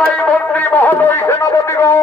গোসাই মন্ত্রী মহোদয় সেনাপতিগণ,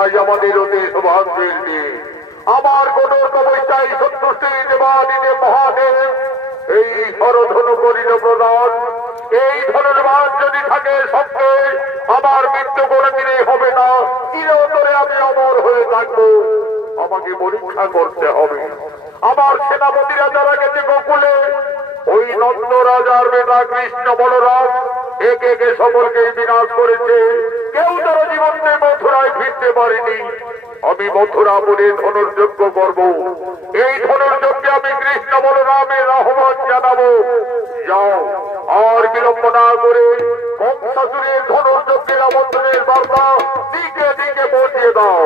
আজ আমাদের অতি সৌভাগ্যের দিন। আমার কঠোর তপস্যায় সন্তুষ্টি দেবাদিদেব মহাদেব এই হরধনু করিল প্রদান। এই ধনুর্বাণ যদি থাকে সত্যি, আমার মৃত্যু কোনো দিনে হবে না, চিরতরে আমি অমর হয়ে থাকবো। আমাকে পরীক্ষা করতে হবে। আমার সেনাপতিরা যারা গেছে গোকুলে, ওই নন্দ রাজার বেটা কৃষ্ণ বলরাম একে একে সকলকে বিনাশ করেছে। কেউ তারা জীবনে মথুরায় ফিরতে পারেনি। আমি মথুরাপুরে ধনুর্যজ্ঞ করব। এই ধনুর্যজ্ঞে আমি কৃষ্ণ বলরামের আহ্বান জানাবো। যাও, আর বিলম্ব না করে কংসাসুরের ধনুর্যজ্ঞের আমন্ত্রণের বার্তা দিকে দিকে পৌঁছে দাও।